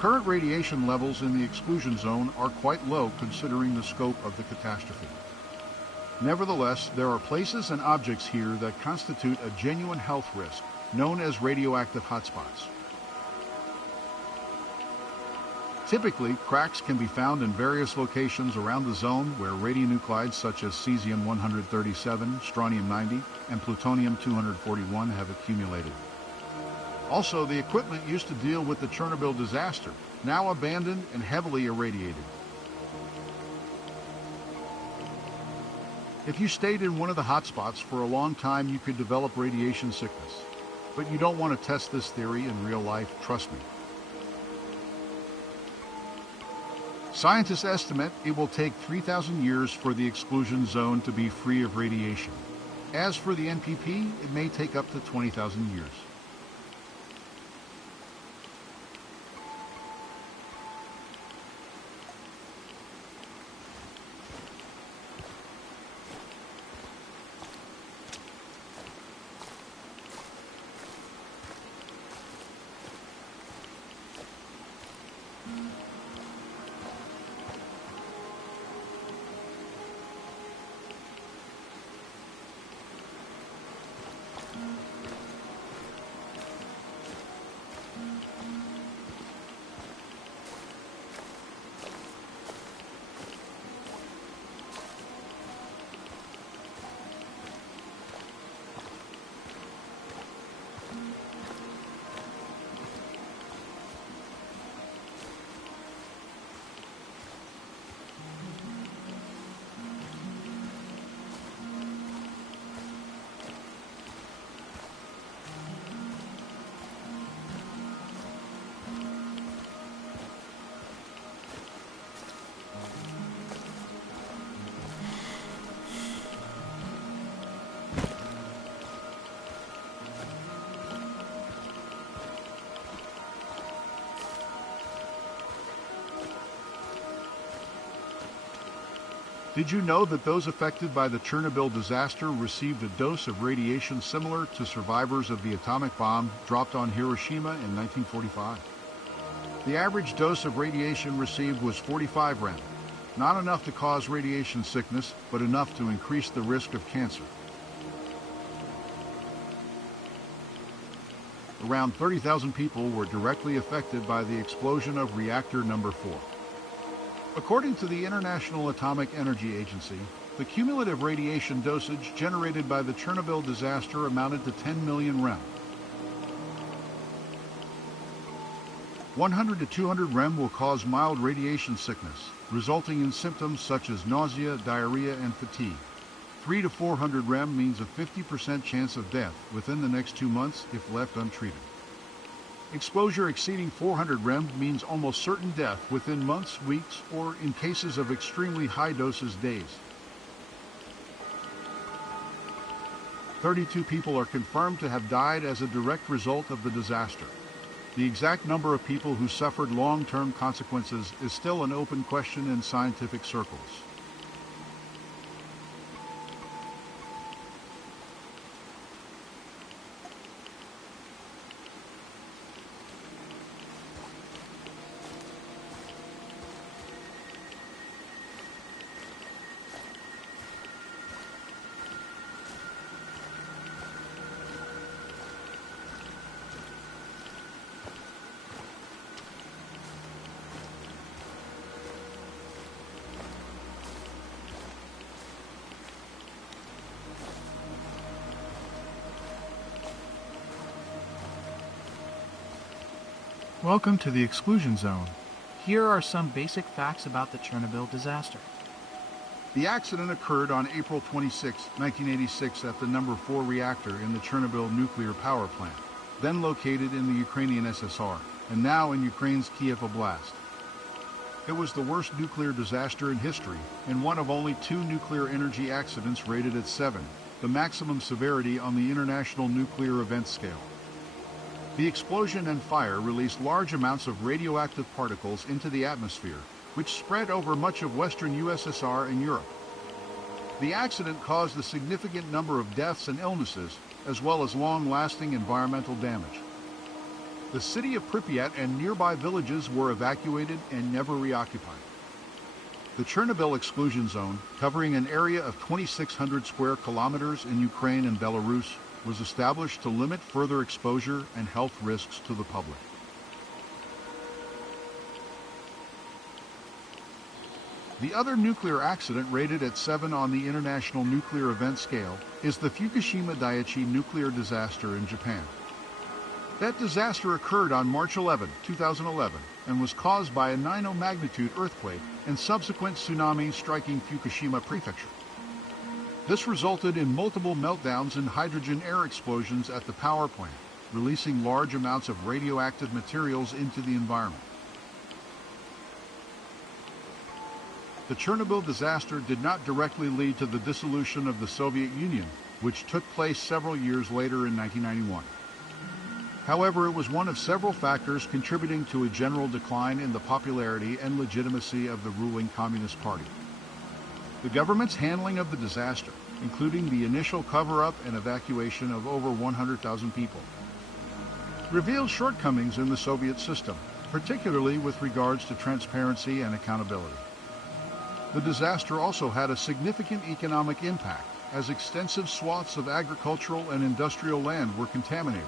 Current radiation levels in the exclusion zone are quite low considering the scope of the catastrophe. Nevertheless, there are places and objects here that constitute a genuine health risk, known as radioactive hotspots. Typically, cracks can be found in various locations around the zone where radionuclides such as cesium-137, strontium-90, and plutonium-241 have accumulated. Also, the equipment used to deal with the Chernobyl disaster, now abandoned and heavily irradiated. If you stayed in one of the hotspots for a long time, you could develop radiation sickness. But you don't want to test this theory in real life, trust me. Scientists estimate it will take 3,000 years for the exclusion zone to be free of radiation. As for the NPP, it may take up to 20,000 years. Did you know that those affected by the Chernobyl disaster received a dose of radiation similar to survivors of the atomic bomb dropped on Hiroshima in 1945? The average dose of radiation received was 45 rem. Not enough to cause radiation sickness, but enough to increase the risk of cancer. Around 30,000 people were directly affected by the explosion of reactor number 4. According to the International Atomic Energy Agency, the cumulative radiation dosage generated by the Chernobyl disaster amounted to 10 million rem. 100 to 200 rem will cause mild radiation sickness, resulting in symptoms such as nausea, diarrhea, and fatigue. 300 to 400 rem means a 50% chance of death within the next 2 months if left untreated. Exposure exceeding 400 rem means almost certain death within months, weeks, or in cases of extremely high doses, days. 32 people are confirmed to have died as a direct result of the disaster. The exact number of people who suffered long-term consequences is still an open question in scientific circles. Welcome to the exclusion zone. Here are some basic facts about the Chernobyl disaster. The accident occurred on April 26, 1986 at the number 4 reactor in the Chernobyl nuclear power plant, then located in the Ukrainian SSR, and now in Ukraine's Kiev Oblast. It was the worst nuclear disaster in history, and one of only 2 nuclear energy accidents rated at 7, the maximum severity on the International Nuclear Events Scale. The explosion and fire released large amounts of radioactive particles into the atmosphere, which spread over much of western USSR and Europe. The accident caused a significant number of deaths and illnesses, as well as long-lasting environmental damage. The city of Pripyat and nearby villages were evacuated and never reoccupied. The Chernobyl exclusion zone, covering an area of 2,600 square kilometers in Ukraine and Belarus, was established to limit further exposure and health risks to the public. The other nuclear accident rated at 7 on the International Nuclear Event Scale is the Fukushima Daiichi nuclear disaster in Japan. That disaster occurred on March 11, 2011, and was caused by a 9.0 magnitude earthquake and subsequent tsunami striking Fukushima Prefecture. This resulted in multiple meltdowns and hydrogen air explosions at the power plant, releasing large amounts of radioactive materials into the environment. The Chernobyl disaster did not directly lead to the dissolution of the Soviet Union, which took place several years later in 1991. However, it was one of several factors contributing to a general decline in the popularity and legitimacy of the ruling Communist Party. The government's handling of the disaster, including the initial cover-up and evacuation of over 100,000 people, revealed shortcomings in the Soviet system, particularly with regards to transparency and accountability. The disaster also had a significant economic impact, as extensive swaths of agricultural and industrial land were contaminated.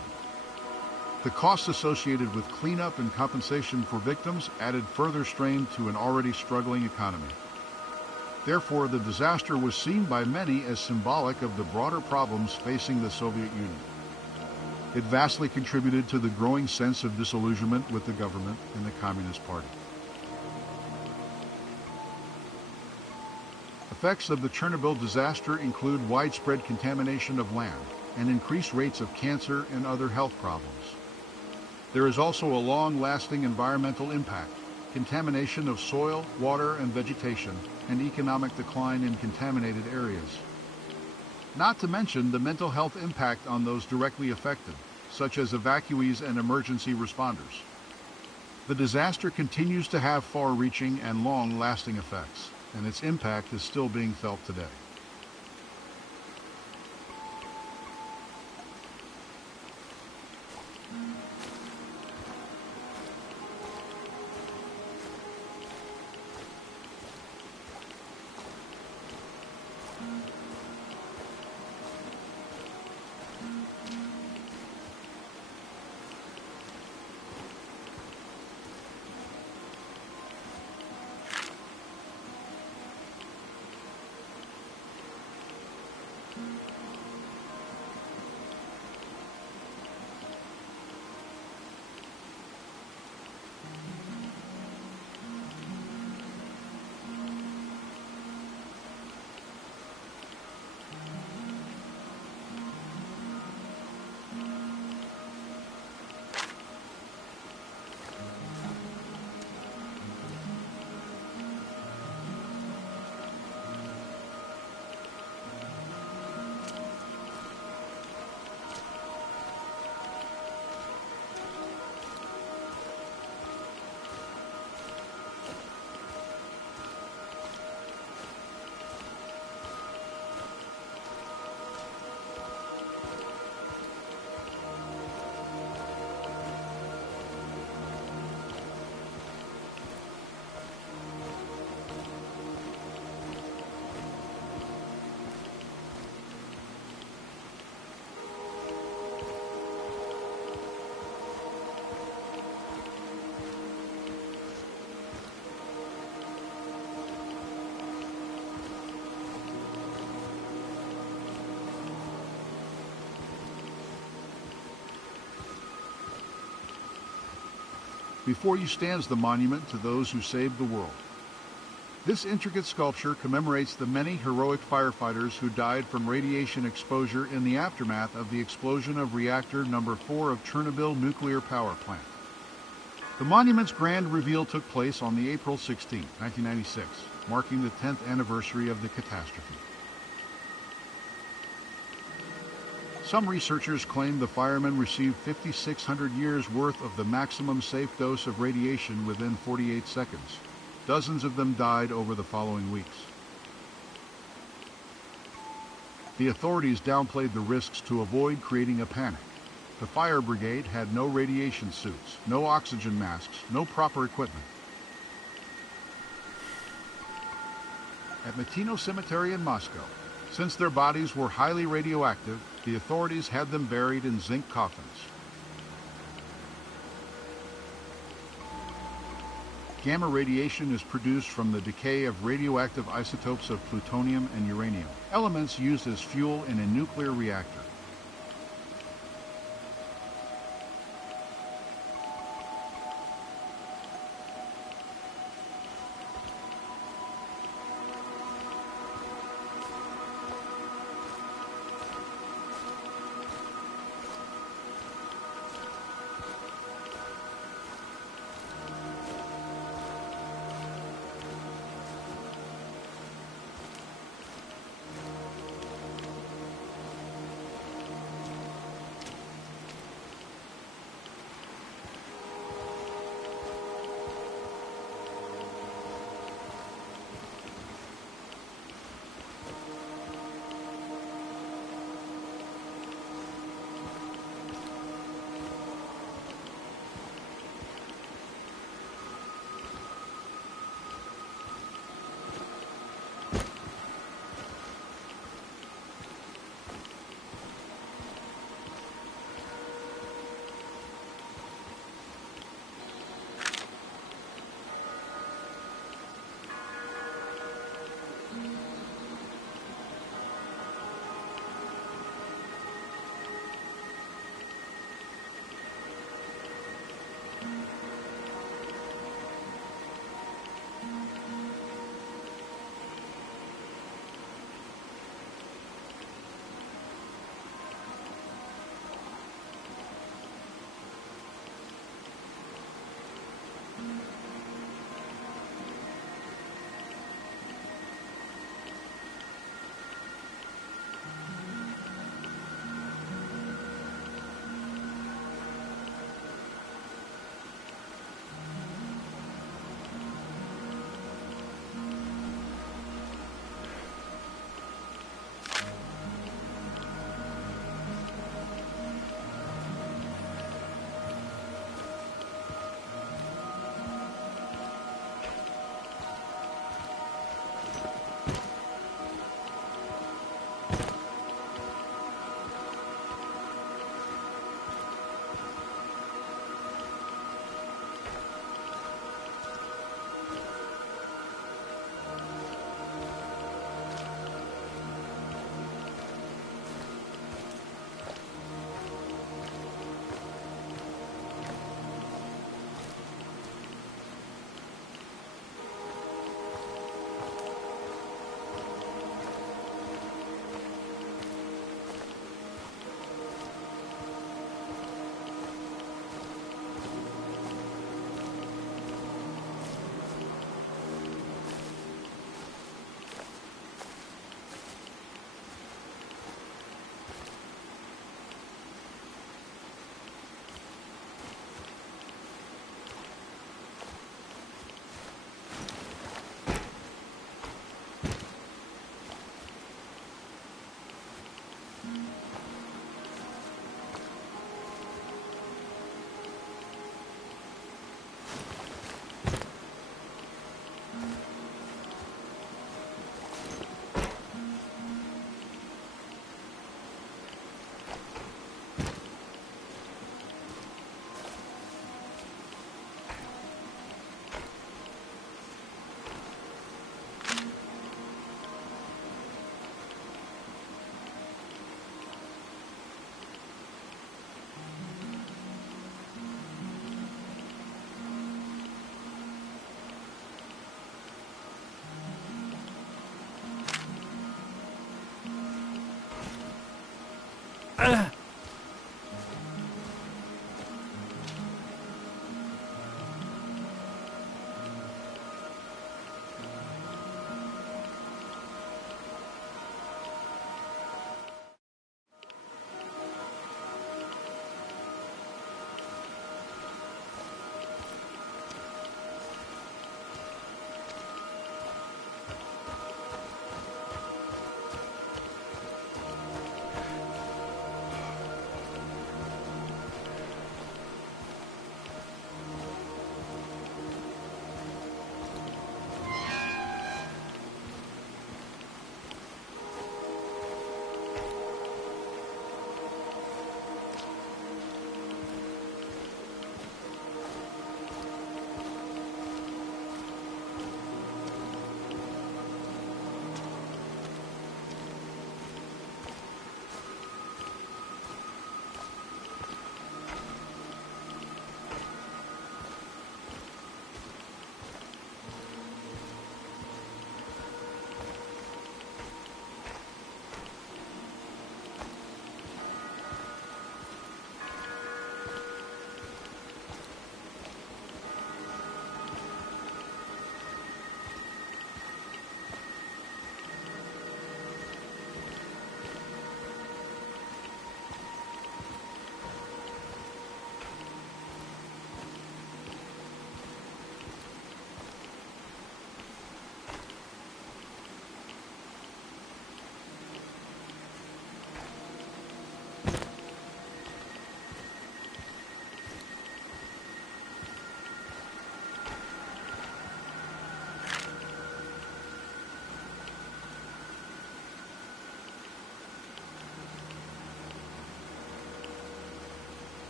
The costs associated with cleanup and compensation for victims added further strain to an already struggling economy. Therefore, the disaster was seen by many as symbolic of the broader problems facing the Soviet Union. It vastly contributed to the growing sense of disillusionment with the government and the Communist Party. Effects of the Chernobyl disaster include widespread contamination of land and increased rates of cancer and other health problems. There is also a long-lasting environmental impact, contamination of soil, water, and vegetation, and economic decline in contaminated areas. Not to mention the mental health impact on those directly affected, such as evacuees and emergency responders. The disaster continues to have far-reaching and long-lasting effects, and its impact is still being felt today. Before you stands the monument to those who saved the world. This intricate sculpture commemorates the many heroic firefighters who died from radiation exposure in the aftermath of the explosion of reactor number 4 of Chernobyl nuclear power plant. The monument's grand reveal took place on April 16, 1996, marking the 10th anniversary of the catastrophe. Some researchers claim the firemen received 5,600 years worth of the maximum safe dose of radiation within 48 seconds. Dozens of them died over the following weeks. The authorities downplayed the risks to avoid creating a panic. The fire brigade had no radiation suits, no oxygen masks, no proper equipment. At Matino Cemetery in Moscow, since their bodies were highly radioactive, the authorities had them buried in zinc coffins. Gamma radiation is produced from the decay of radioactive isotopes of plutonium and uranium, elements used as fuel in a nuclear reactor.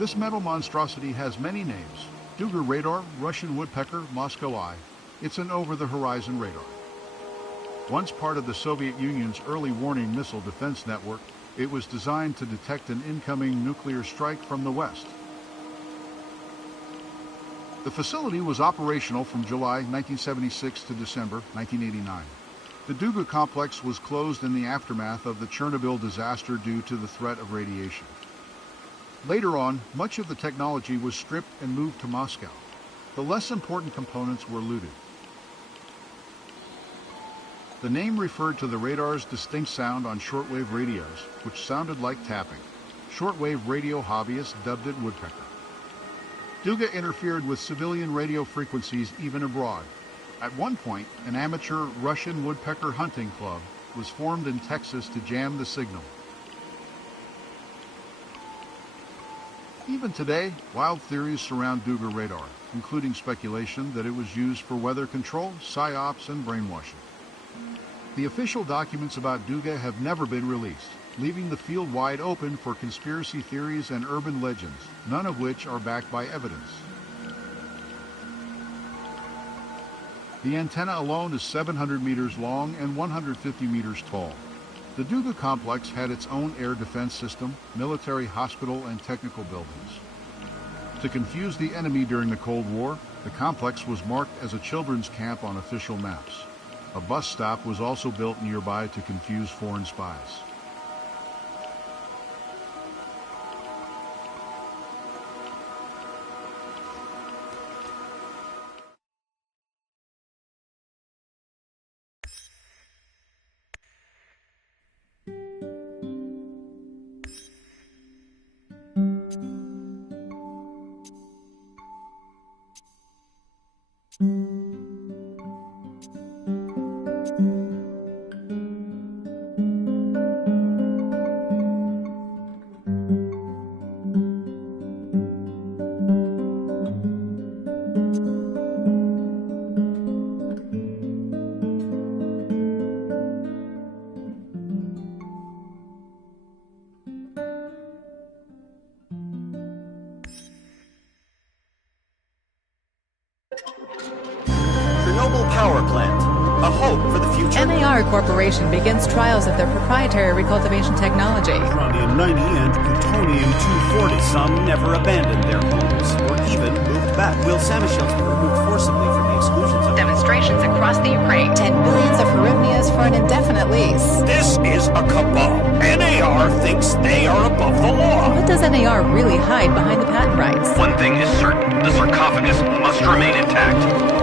This metal monstrosity has many names: Duga radar, Russian woodpecker, Moscow eye. It's an over-the-horizon radar. Once part of the Soviet Union's early warning missile defense network, it was designed to detect an incoming nuclear strike from the west. The facility was operational from July 1976 to December 1989. The Duga complex was closed in the aftermath of the Chernobyl disaster due to the threat of radiation. Later on, much of the technology was stripped and moved to Moscow. The less important components were looted. The name referred to the radar's distinct sound on shortwave radios, which sounded like tapping. Shortwave radio hobbyists dubbed it woodpecker. Duga interfered with civilian radio frequencies even abroad. At one point, an amateur Russian woodpecker hunting club was formed in Texas to jam the signal. Even today, wild theories surround Duga radar, including speculation that it was used for weather control, psyops, and brainwashing. The official documents about Duga have never been released, leaving the field wide open for conspiracy theories and urban legends, none of which are backed by evidence. The antenna alone is 700 meters long and 150 meters tall. The Duga complex had its own air defense system, military hospital, and technical buildings. To confuse the enemy during the Cold War, the complex was marked as a children's camp on official maps. A bus stop was also built nearby to confuse foreign spies. Chernobyl power plant. A hope for the future. NAR Corporation begins trials of their proprietary recultivation technology. Uranium-90 and plutonium-240. Some never abandoned their homes or even moved back. Will Samashells be removed forcibly from the exclusion zone? Demonstrations across the Ukraine. 10 billions of hryvnias for an indefinite lease. This is a cabal. NAR thinks they are above the law. What does NAR really hide behind the patent rights? One thing is certain. The sarcophagus must remain intact.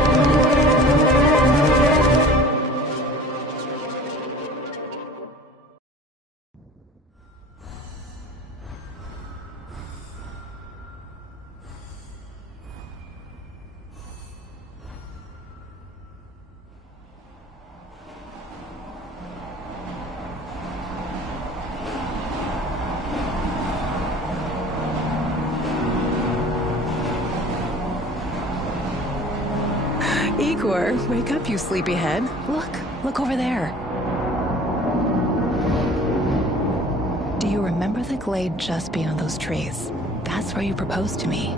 Igor, wake up, you sleepyhead. Look over there. Do you remember the glade just beyond those trees? That's where you proposed to me.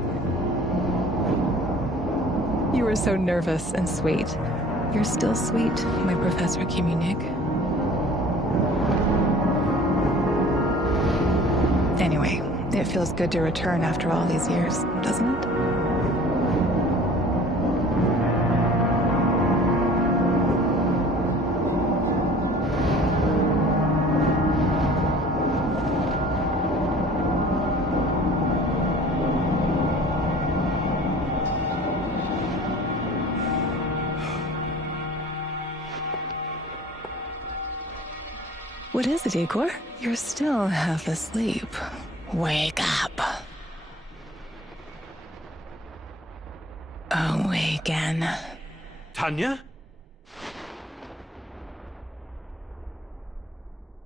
You were so nervous and sweet. You're still sweet, my Professor Kimunik. Anyway, it feels good to return after all these years, doesn't it? What is it, Igor? You're still half asleep. Wake up. Awaken. Tanya?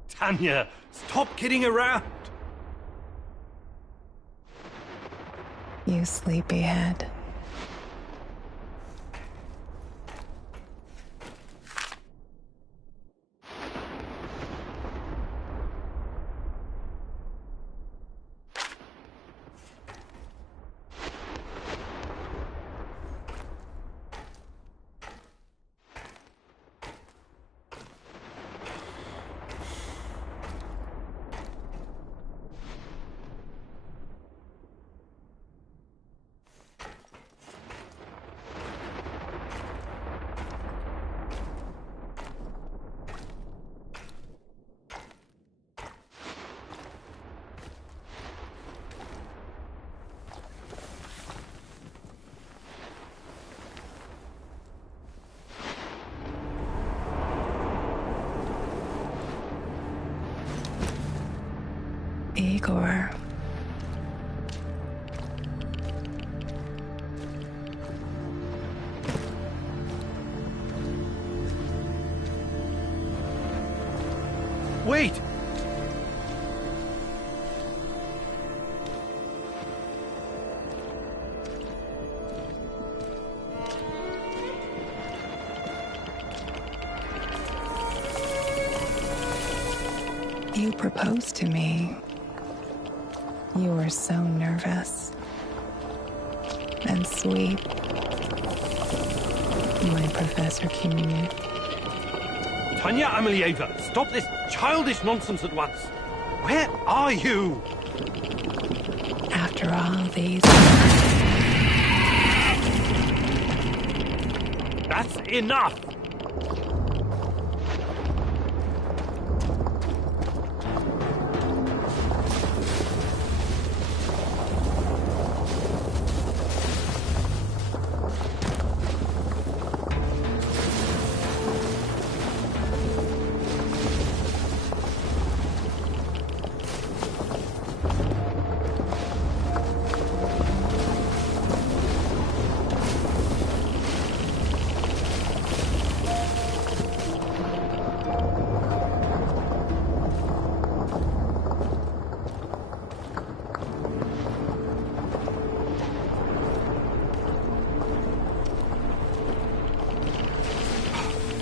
Tanya, stop kidding around. You sleepyhead. Igor. Wait! You proposed to me. You were so nervous and sweet. My Professor Curie. Tanya Amelieva, stop this childish nonsense at once. Where are you? After all these... That's enough!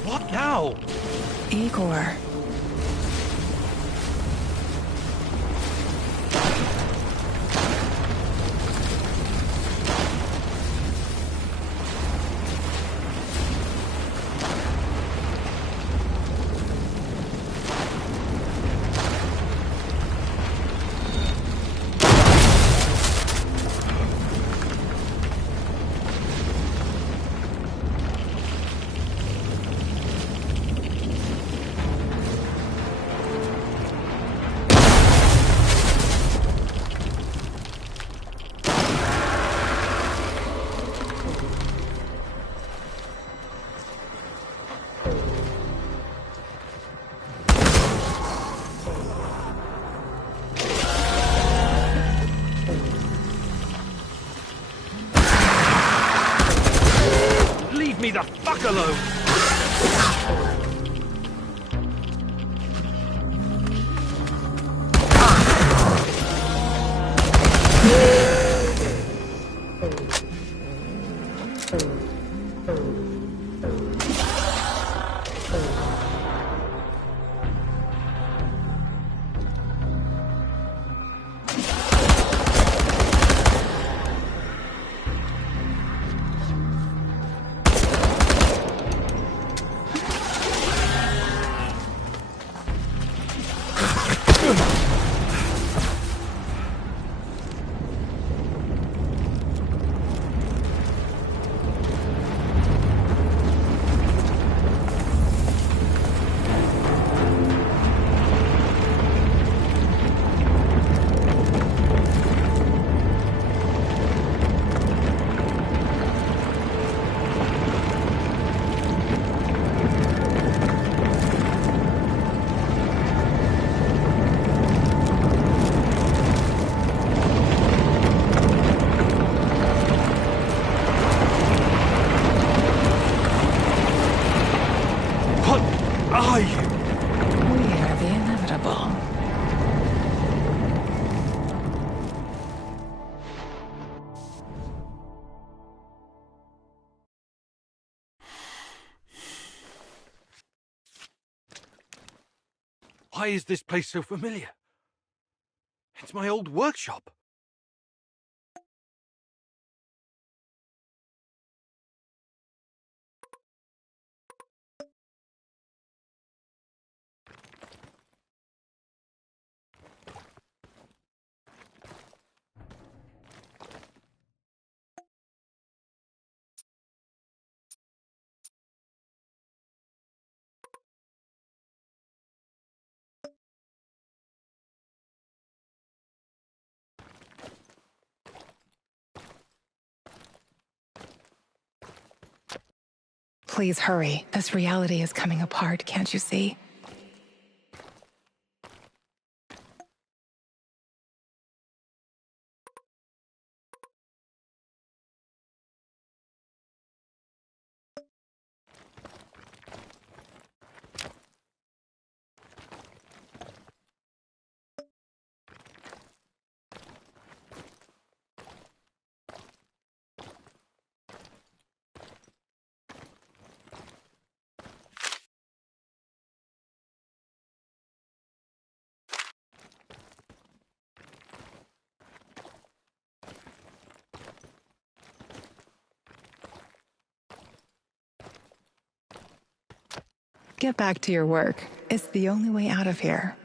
What now? Igor. Leave me the fuck alone! Are you? We are the inevitable. Why is this place so familiar? It's my old workshop. Please hurry. This reality is coming apart, can't you see? Get back to your work. It's the only way out of here.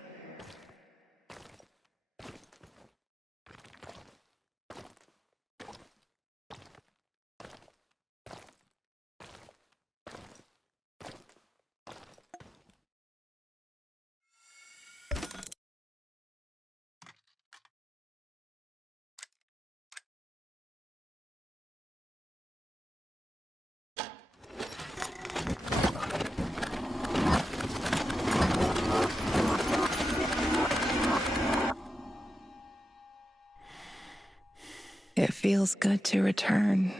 It feels good to return.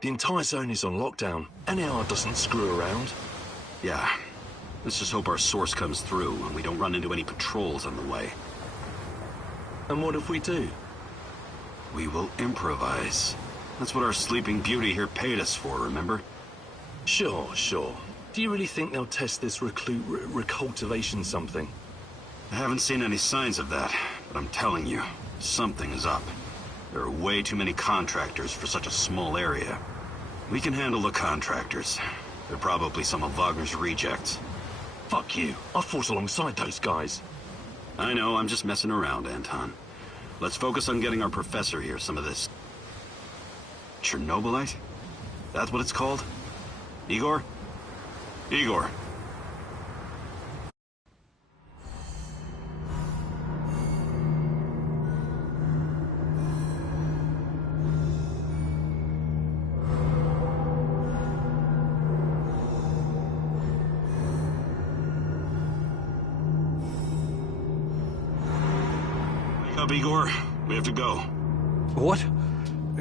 The entire zone is on lockdown. NAR doesn't screw around. Yeah. Let's just hope our source comes through and we don't run into any patrols on the way. And what if we do? We will improvise. That's what our Sleeping Beauty here paid us for, remember? Sure. Do you really think they'll test this recultivation something? I haven't seen any signs of that, but I'm telling you, something is up. There are way too many contractors for such a small area. We can handle the contractors. They're probably some of Wagner's rejects. Fuck you. I fought alongside those guys. I know, I'm just messing around, Anton. Let's focus on getting our professor here some of this... Chernobylite? That's what it's called? Igor? Igor. Wake up, Igor. We have to go. What?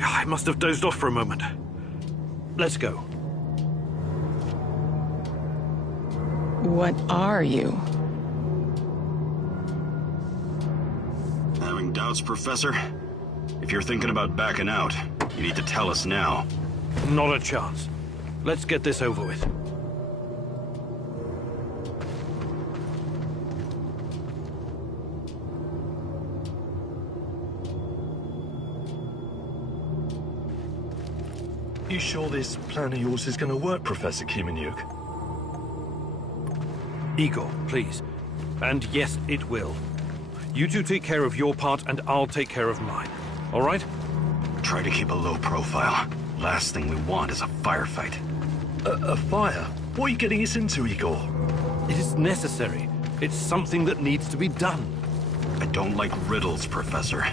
I must have dozed off for a moment. Let's go. What are you? Having doubts, Professor? If you're thinking about backing out, you need to tell us now. Not a chance. Let's get this over with. You sure this plan of yours is going to work, Professor Kimanyuk? Igor, please. And yes, it will. You two take care of your part, and I'll take care of mine. All right? Try to keep a low profile. Last thing we want is a firefight. A fire? What are you getting us into, Igor? It is necessary. It's something that needs to be done. I don't like riddles, Professor.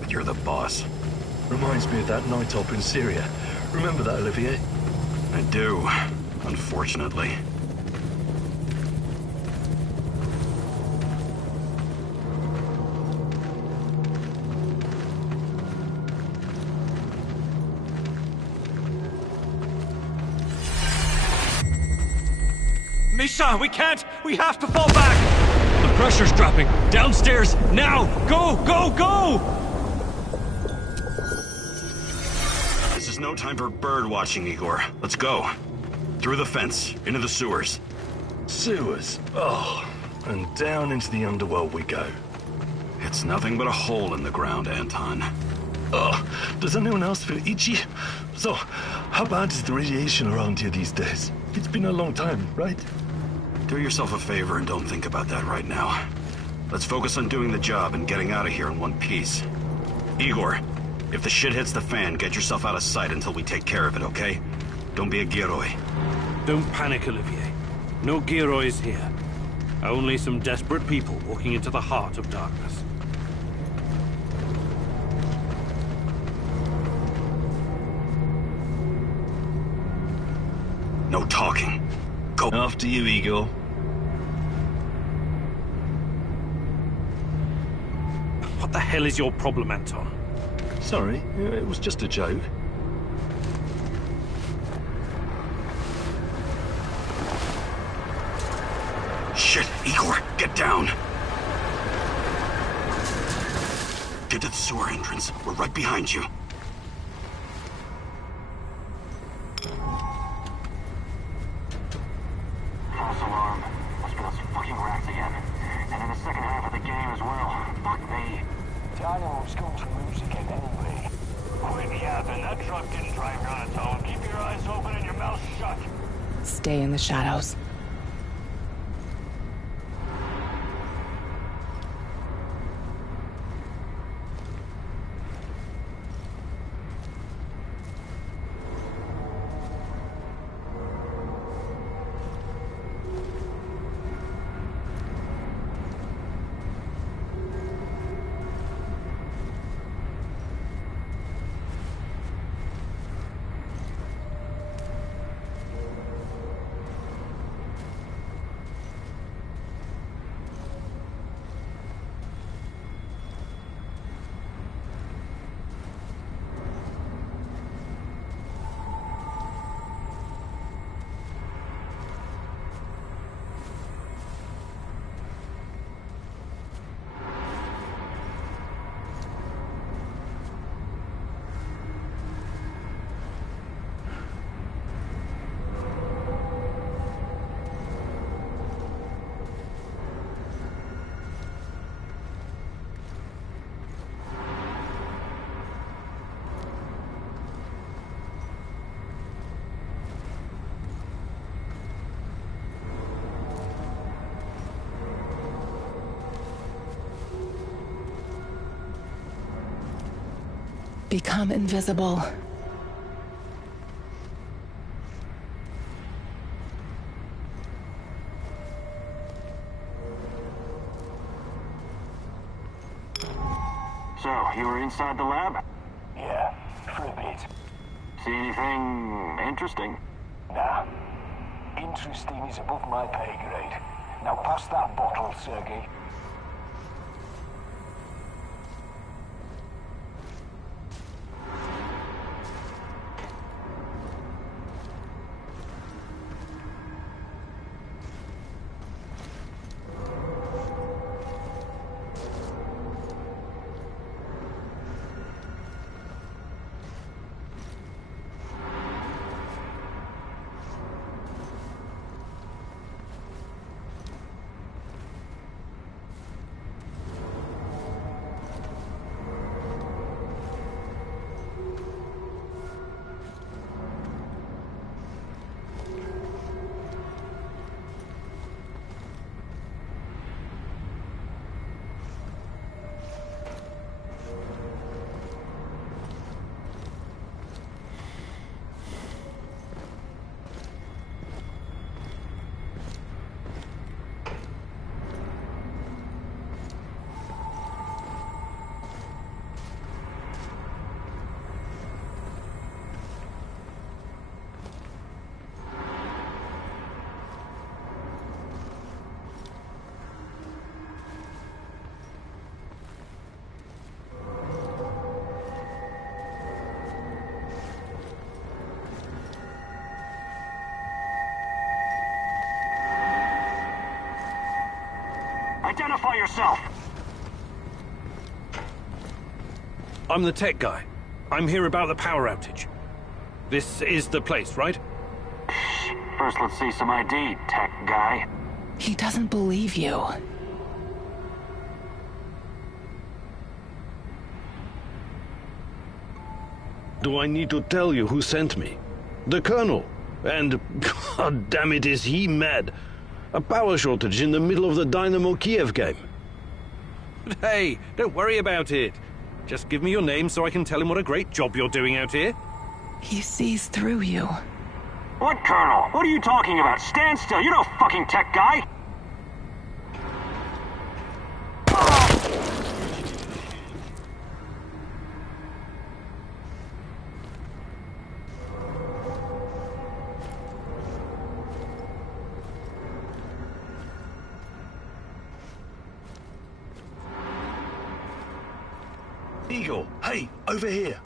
But you're the boss. Reminds me of that night op in Syria. Remember that, Olivier? I do, unfortunately. Misha, we can't! We have to fall back! The pressure's dropping. Downstairs, now! Go, go, go! This is no time for bird watching, Igor. Let's go. Through the fence, into the sewers. Sewers? Oh, and down into the underworld we go. It's nothing but a hole in the ground, Anton. Oh, does anyone else feel itchy? So, how bad is the radiation around here these days? It's been a long time, right? Do yourself a favor and don't think about that right now. Let's focus on doing the job and getting out of here in one piece. Igor, if the shit hits the fan, get yourself out of sight until we take care of it, okay? Don't be a Gilroy. Don't panic, Olivier. No Giroys here. Only some desperate people walking into the heart of darkness. No talking. Go. After you, Igor. What the hell is your problem, Anton? Sorry, it was just a joke. Shit, Igor, get down. Get to the sewer entrance. We're right behind you. False alarm. Must be those fucking rats again. And in the second half of the game as well. Fuck me. Dynamos goes music anyway. Quit yapping. That truck didn't drive down a stay in the shadows. Become invisible. So, you were inside the lab? Yeah, for a bit. See anything interesting? Nah. Interesting is above my pay grade. Now pass that bottle, Sergey. Identify yourself! I'm the tech guy. I'm here about the power outage. This is the place, right? First, let's see some ID, tech guy. He doesn't believe you. Do I need to tell you who sent me? The Colonel. And, god damn it, is he mad. A power shortage in the middle of the Dynamo Kiev game. But hey, don't worry about it. Just give me your name so I can tell him what a great job you're doing out here. He sees through you. What, Colonel? What are you talking about? Stand still, you're no fucking tech guy! Eagle, hey, over here.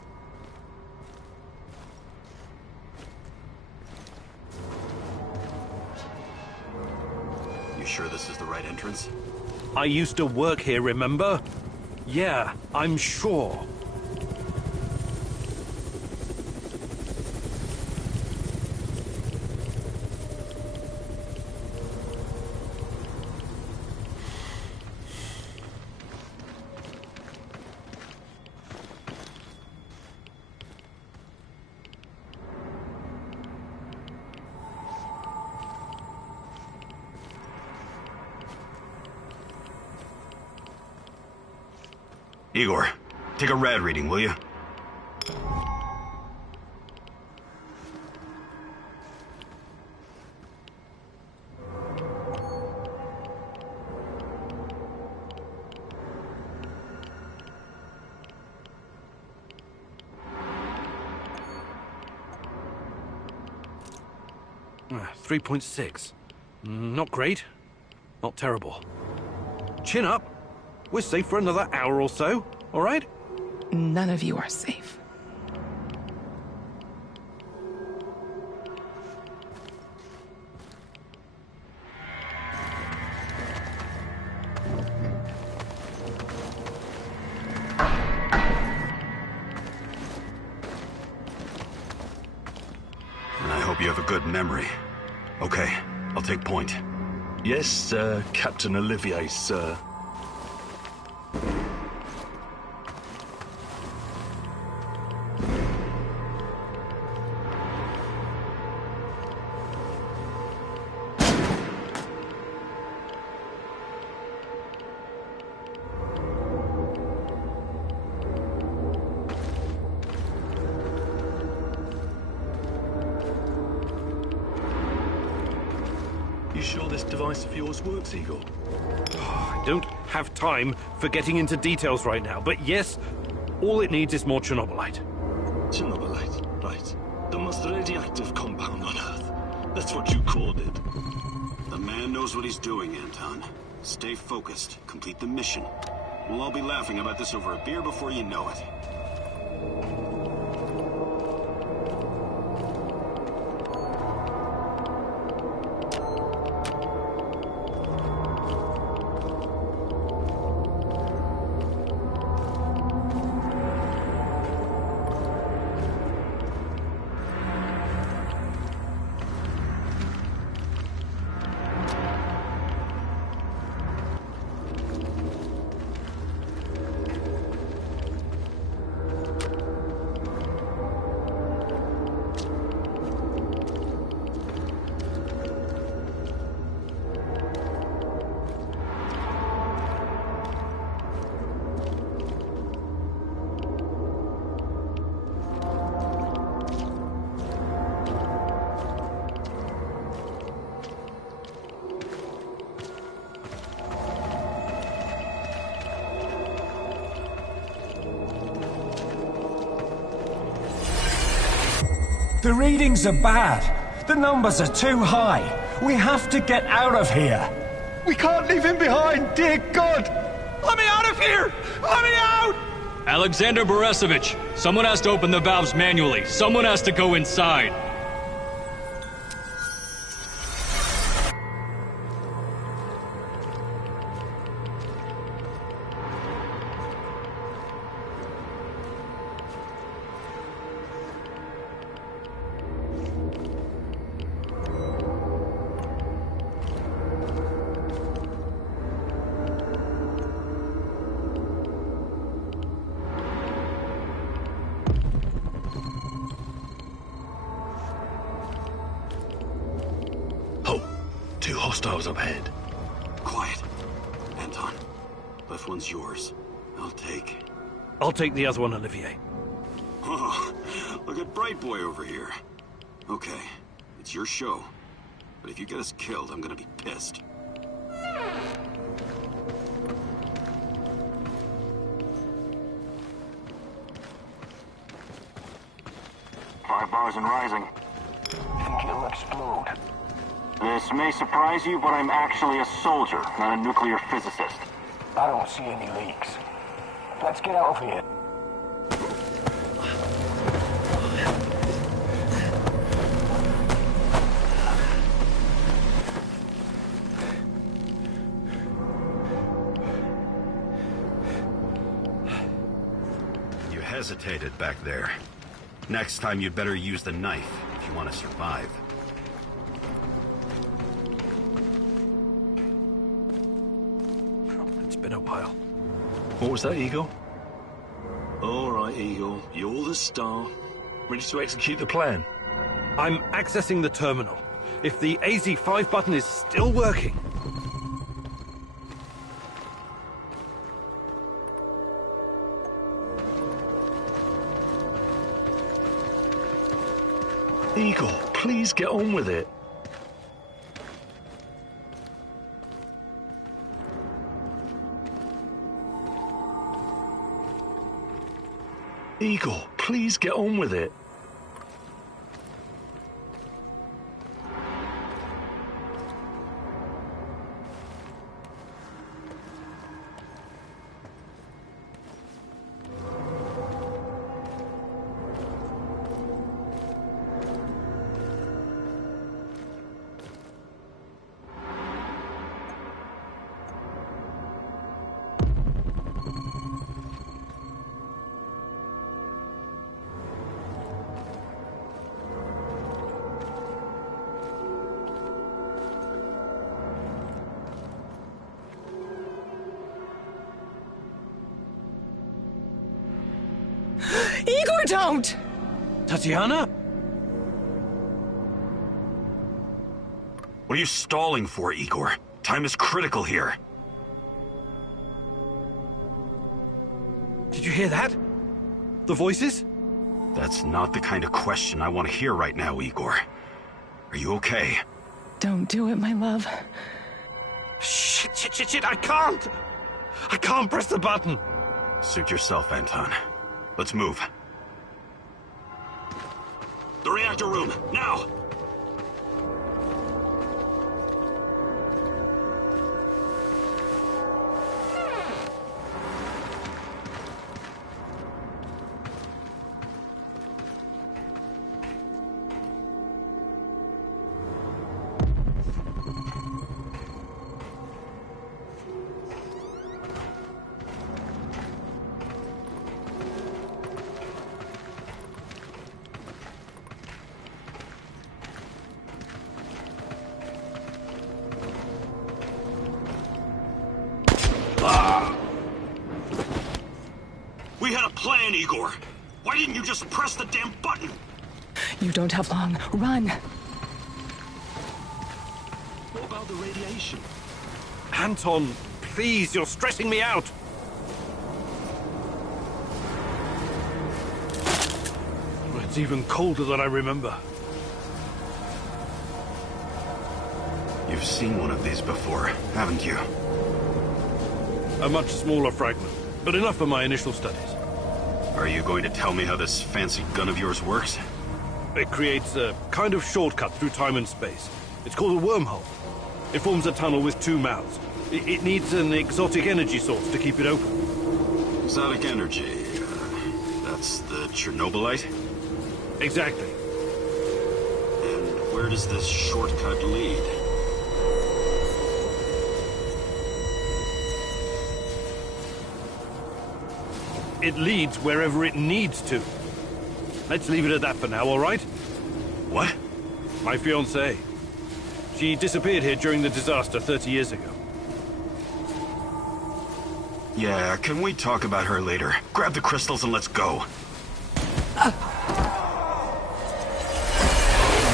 You sure this is the right entrance? I used to work here, remember? Yeah, I'm sure. Igor, take a rad reading, will you? Ah, 3.6. Not great. Not terrible. Chin up. We're safe for another hour or so, all right? None of you are safe. I hope you have a good memory. Okay, I'll take point. Yes, sir. Captain Olivier, sir. You sure this device of yours works, Igor? I don't have time for getting into details right now, but yes, all it needs is more Chernobylite. Chernobylite, right. The most radioactive compound on Earth. That's what you called it. The man knows what he's doing, Anton. Stay focused. Complete the mission. We'll all be laughing about this over a beer before you know it. The readings are bad. The numbers are too high. We have to get out of here. We can't leave him behind, dear God! Let me out of here! Let me out! Alexander Borisovich, someone has to open the valves manually. Someone has to go inside. Two hostiles up ahead. Quiet. Anton, left one's yours. I'll take the other one, Olivier. Oh, look at Bright Boy over here. Okay, it's your show. But if you get us killed, I'm gonna be pissed. Five bars and rising. Think it'll explode? This may surprise you, but I'm actually a soldier, not a nuclear physicist. I don't see any leaks. Let's get out of here. You hesitated back there. Next time you'd better use the knife if you want to survive. Been a while. What was that, Eagle? All right, Eagle. You're the star. Ready to execute the plan? I'm accessing the terminal. If the AZ5 button is still working... Igor, please get on with it. Igor, please get on with it. Igor, don't! Tatiana? What are you stalling for, Igor? Time is critical here. Did you hear that? The voices? That's not the kind of question I want to hear right now, Igor. Are you okay? Don't do it, my love. Shit, I can't! I can't press the button! Suit yourself, Anton. Let's move. The reactor room, now! We had a plan, Igor. Why didn't you just press the damn button? You don't have long. Run! What about the radiation? Anton, please, you're stressing me out. It's even colder than I remember. You've seen one of these before, haven't you? A much smaller fragment, but enough for my initial studies. Are you going to tell me how this fancy gun of yours works? It creates a kind of shortcut through time and space. It's called a wormhole. It forms a tunnel with two mouths. It needs an exotic energy source to keep it open. Exotic energy. That's the Chernobylite? Exactly. And where does this shortcut lead? It leads wherever it needs to. Let's leave it at that for now, all right? What? My fiancée. She disappeared here during the disaster 30 years ago. Yeah, can we talk about her later? Grab the crystals and let's go. Oh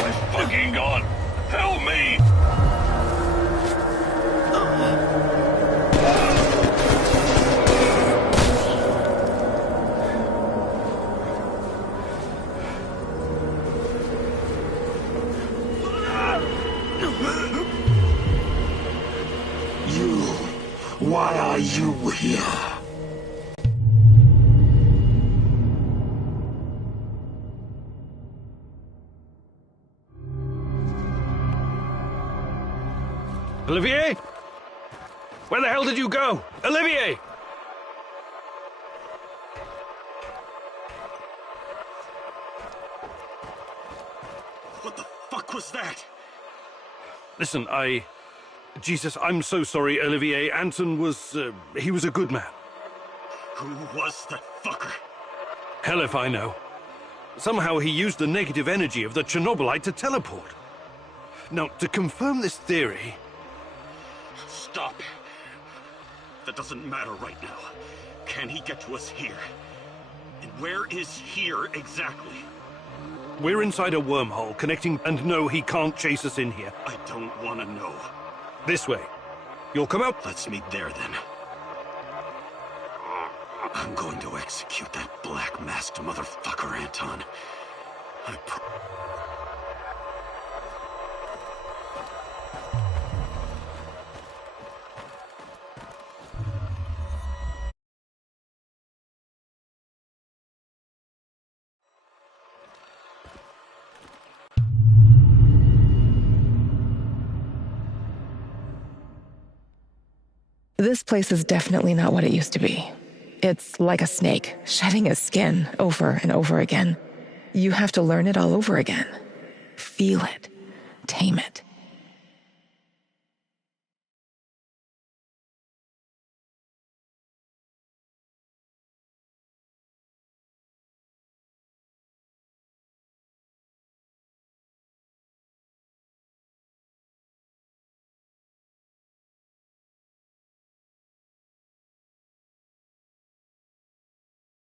my fucking god! Help me! Why are you here? Olivier? Where the hell did you go? Olivier! What the fuck was that? Listen, Jesus, I'm so sorry, Olivier. Anton was, he was a good man. Who was that fucker? Hell if I know. Somehow he used the negative energy of the Chernobylite to teleport. Now, to confirm this theory... Stop. That doesn't matter right now. Can he get to us here? And where is here exactly? We're inside a wormhole connecting, and no, he can't chase us in here. I don't want to know. This way. You'll come out? Let's meet there, then. I'm going to execute that black-masked motherfucker, Anton. This place is definitely not what it used to be. It's like a snake, shedding its skin over and over again. You have to learn it all over again. Feel it. Tame it.